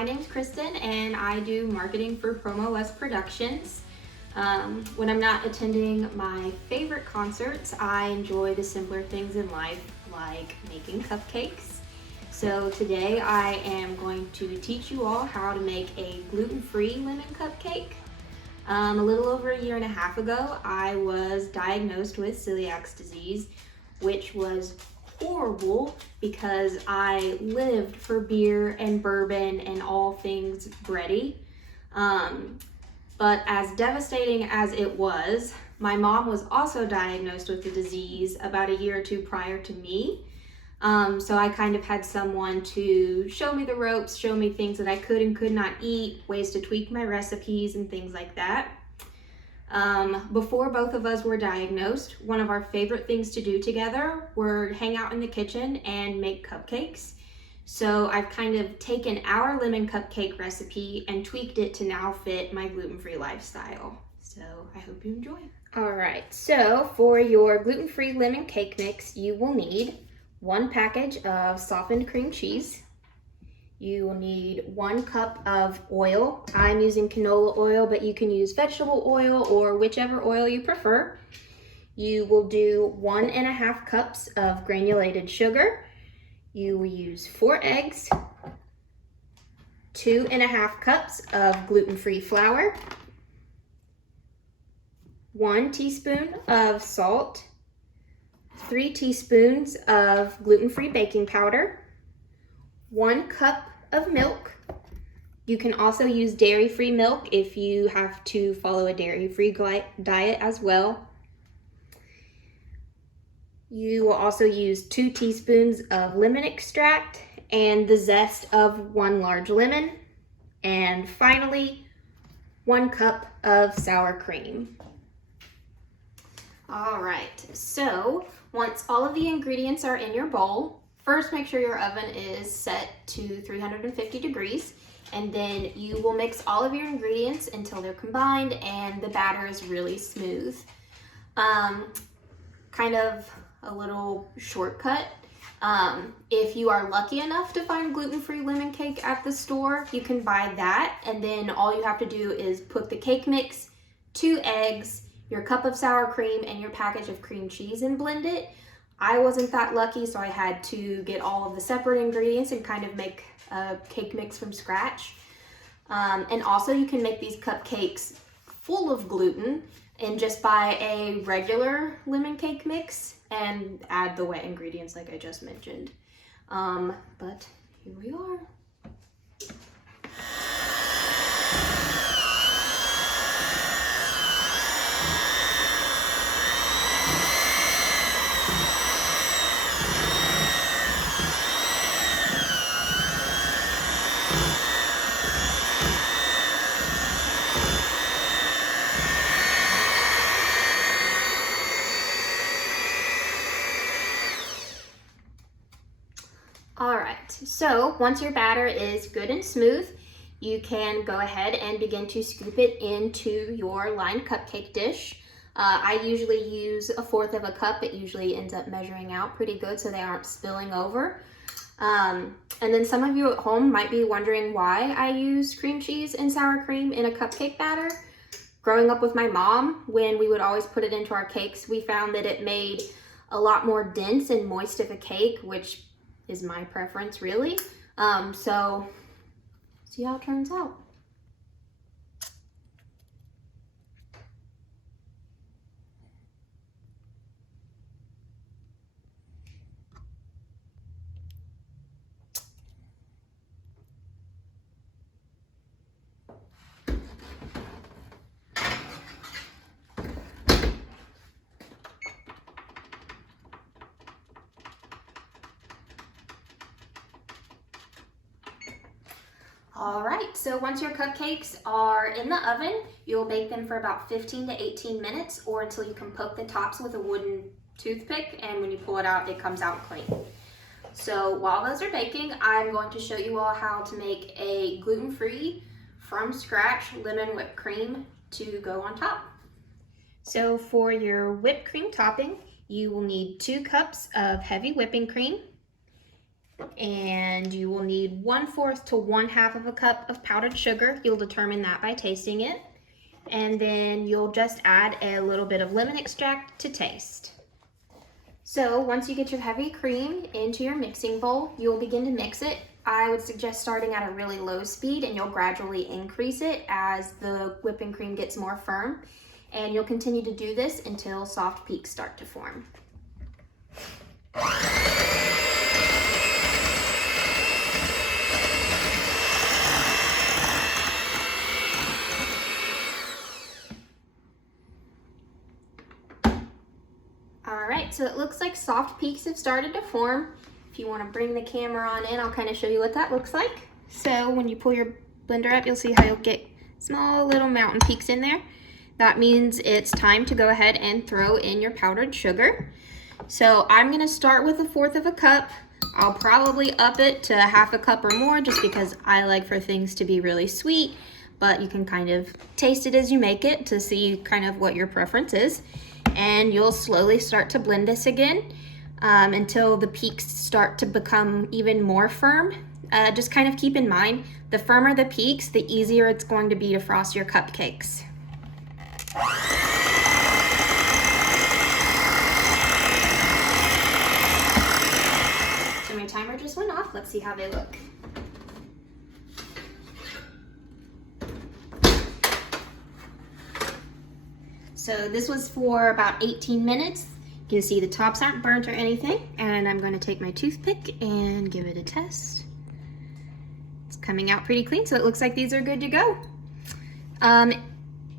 My name's Kristen and I do marketing for PromoWest Productions. When I'm not attending my favorite concerts, I enjoy the simpler things in life like making cupcakes. So today I am going to teach you all how to make a gluten-free lemon cupcake. A little over a year and a half ago, I was diagnosed with celiac disease, which was horrible because I lived for beer and bourbon and all things bready. But as devastating as it was, my mom was also diagnosed with the disease about a year or two prior to me. So I kind of had someone to show me the ropes, show me things that I could and could not eat, ways to tweak my recipes and things like that. Before both of us were diagnosed, one of our favorite things to do together were hang out in the kitchen and make cupcakes. So I've kind of taken our lemon cupcake recipe and tweaked it to now fit my gluten-free lifestyle. So I hope you enjoy. All right, so for your gluten-free lemon cake mix, you will need 1 package of softened cream cheese. You will need 1 cup of oil. I'm using canola oil, but you can use vegetable oil or whichever oil you prefer. You will do 1.5 cups of granulated sugar. You will use 4 eggs, 2.5 cups of gluten-free flour, 1 teaspoon of salt, 3 teaspoons of gluten-free baking powder, 1 cup of milk. You can also use dairy-free milk if you have to follow a dairy-free diet as well. You will also use 2 teaspoons of lemon extract and the zest of 1 large lemon. And finally, 1 cup of sour cream. All right, so once all of the ingredients are in your bowl, first, make sure your oven is set to 350 degrees, and then you will mix all of your ingredients until they're combined and the batter is really smooth. Kind of a little shortcut. If you are lucky enough to find gluten-free lemon cake at the store, you can buy that, and then all you have to do is put the cake mix, 2 eggs, your cup of sour cream, and your package of cream cheese and blend it. I wasn't that lucky, so I had to get all of the separate ingredients and kind of make a cake mix from scratch. And also you can make these cupcakes full of gluten and just buy a regular lemon cake mix and add the wet ingredients like I just mentioned. But here we are. All right, so once your batter is good and smooth, you can go ahead and begin to scoop it into your lined cupcake dish. I usually use 1/4 cup. It usually ends up measuring out pretty good so they aren't spilling over. And then some of you at home might be wondering why I use cream cheese and sour cream in a cupcake batter. Growing up with my mom, when we would always put it into our cakes, we found that it made a lot more dense and moist of a cake, which is my preference really. So see how it turns out. All right, so once your cupcakes are in the oven, you'll bake them for about 15 to 18 minutes or until you can poke the tops with a wooden toothpick, and when you pull it out, it comes out clean. So while those are baking, I'm going to show you all how to make a gluten-free, from scratch lemon whipped cream to go on top. So for your whipped cream topping, you will need 2 cups of heavy whipping cream. And you will need 1/4 to 1/2 of a cup of powdered sugar. You'll determine that by tasting it. And then you'll just add a little bit of lemon extract to taste. So once you get your heavy cream into your mixing bowl, you'll begin to mix it. I would suggest starting at a really low speed, and you'll gradually increase it as the whipping cream gets more firm. And you'll continue to do this until soft peaks start to form. Alright, so it looks like soft peaks have started to form. If you want to bring the camera on in, I'll kind of show you what that looks like. So when you pull your blender up, you'll see how you'll get small little mountain peaks in there. That means it's time to go ahead and throw in your powdered sugar. So I'm going to start with 1/4 of a cup. I'll probably up it to 1/2 a cup or more just because I like for things to be really sweet, but you can kind of taste it as you make it to see kind of what your preference is. And you'll slowly start to blend this again until the peaks start to become even more firm. Just kind of keep in mind, the firmer the peaks, the easier it's going to be to frost your cupcakes. So my timer just went off. Let's see how they look. So this was for about 18 minutes. You can see the tops aren't burnt or anything. And I'm going to take my toothpick and give it a test. It's coming out pretty clean, so it looks like these are good to go.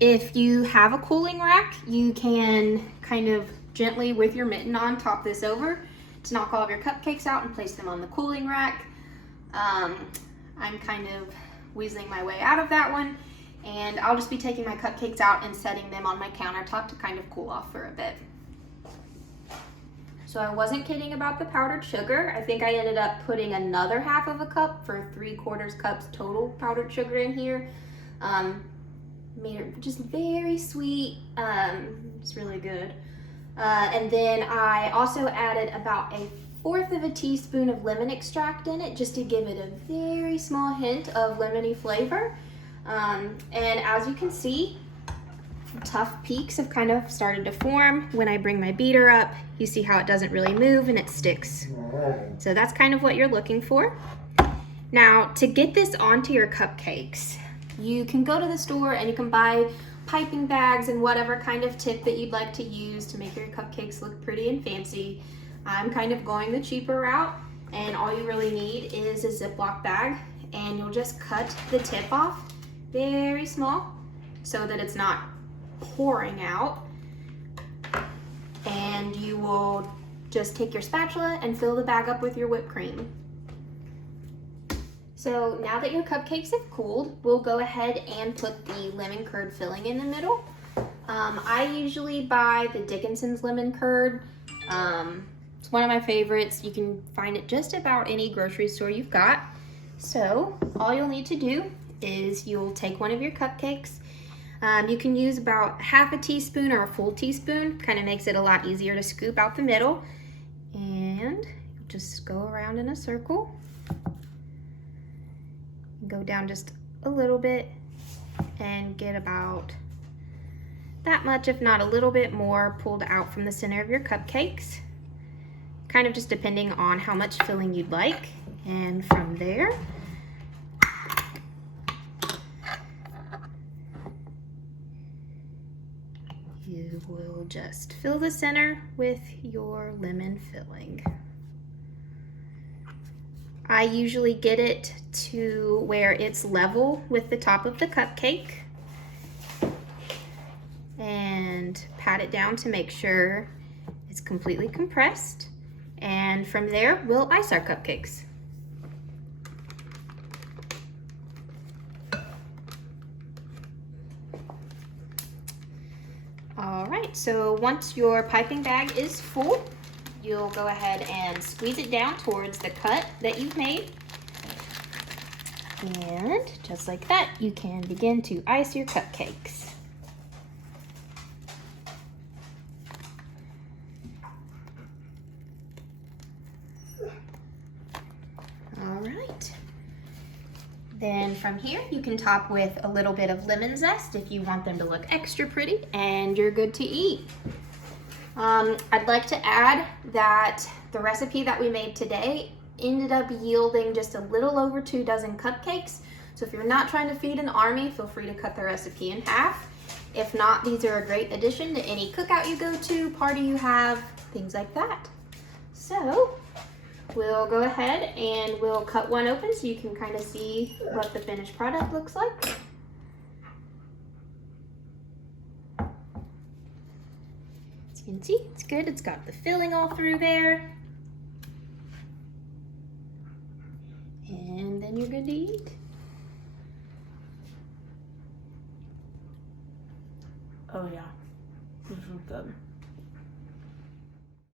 If you have a cooling rack, you can kind of gently with your mitten on top this over to knock all of your cupcakes out and place them on the cooling rack. I'm kind of weaseling my way out of that one. And I'll just be taking my cupcakes out and setting them on my countertop to kind of cool off for a bit. So I wasn't kidding about the powdered sugar. I think I ended up putting another 1/2 of a cup for 3/4 cups total powdered sugar in here. Made it just very sweet. It's really good. And then I also added about 1/4 of a teaspoon of lemon extract in it just to give it a very small hint of lemony flavor. And as you can see, tough peaks have kind of started to form. When I bring my beater up, you see how it doesn't really move and it sticks. So that's kind of what you're looking for. Now, to get this onto your cupcakes, you can go to the store and you can buy piping bags and whatever kind of tip that you'd like to use to make your cupcakes look pretty and fancy. I'm kind of going the cheaper route, and all you really need is a Ziploc bag, and you'll just cut the tip off very small so that it's not pouring out. And you will just take your spatula and fill the bag up with your whipped cream. So now that your cupcakes have cooled, we'll go ahead and put the lemon curd filling in the middle. I usually buy the Dickinson's lemon curd. It's one of my favorites. You can find it just about any grocery store you've got. So all you'll need to do is you'll take one of your cupcakes. You can use about 1/2 teaspoon or a full teaspoon. Kind of makes it a lot easier to scoop out the middle. And just go around in a circle. Go down just a little bit and get about that much, if not a little bit more, pulled out from the center of your cupcakes. Kind of just depending on how much filling you'd like. And from there, you will just fill the center with your lemon filling. I usually get it to where it's level with the top of the cupcake and pat it down to make sure it's completely compressed. And from there, we'll ice our cupcakes. All right, so once your piping bag is full, you'll go ahead and squeeze it down towards the cut that you've made. And just like that, you can begin to ice your cupcakes. Then from here, you can top with a little bit of lemon zest if you want them to look extra pretty, and you're good to eat. I'd like to add that the recipe that we made today ended up yielding just a little over 2 dozen cupcakes. So if you're not trying to feed an army, feel free to cut the recipe in half. If not, these are a great addition to any cookout you go to, party you have, things like that. So we'll go ahead and we'll cut one open so you can kind of see what the finished product looks like. As you can see, it's good. It's got the filling all through there. And then you're good to eat. Oh yeah, this is good.